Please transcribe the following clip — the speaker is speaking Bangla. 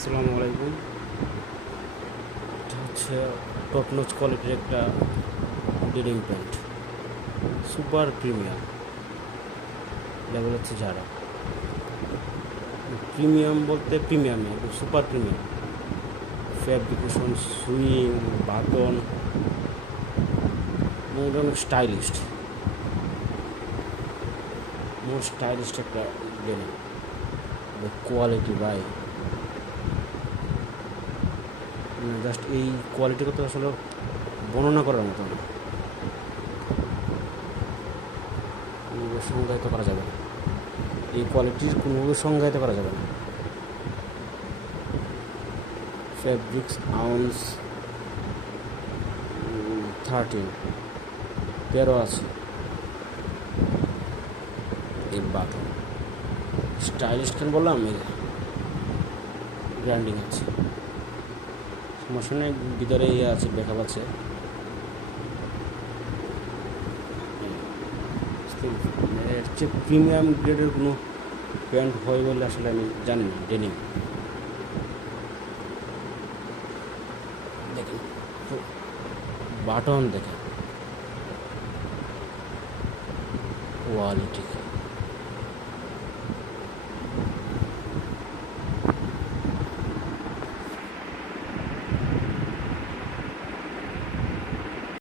আসসালামু আলাইকুম। এটা হচ্ছে টপ নোচ কোয়ালিটির একটা ডিডিং প্যান্ট সুপার প্রিমিয়াম লেভেল হচ্ছে যারা প্রিমিয়াম বলতে premium super premium fabrication swing button অনেক স্টাইলিস্ট মোর স্টাইলিস্ট একটা ডেনিম কোয়ালিটি বাই জাস্ট এই কোয়ালিটি কথা আসলে বর্ণনা করার মতো। সংজ্ঞায়িত করা যাবে না। এই কোয়ালিটির কোনোভাবে সংজ্ঞায়িত করা যাবে না। ফ্যাব্রিক্স আউন্স থার্টিন তেরো আছে। এই বাদ স্টাইলিশ কেন বললাম? এই ব্র্যান্ডিং আছে। নেই ভিতরে ইয়ে আছে ব্যাকআপ আছে। Still, মানে চেয়ে প্রিমিয়াম গ্রেডের কোনো প্যান্ট হয় বলে আসলে আমি জানি না ডেনিম দেখেন বাটন দেখেন। কোয়ালিটি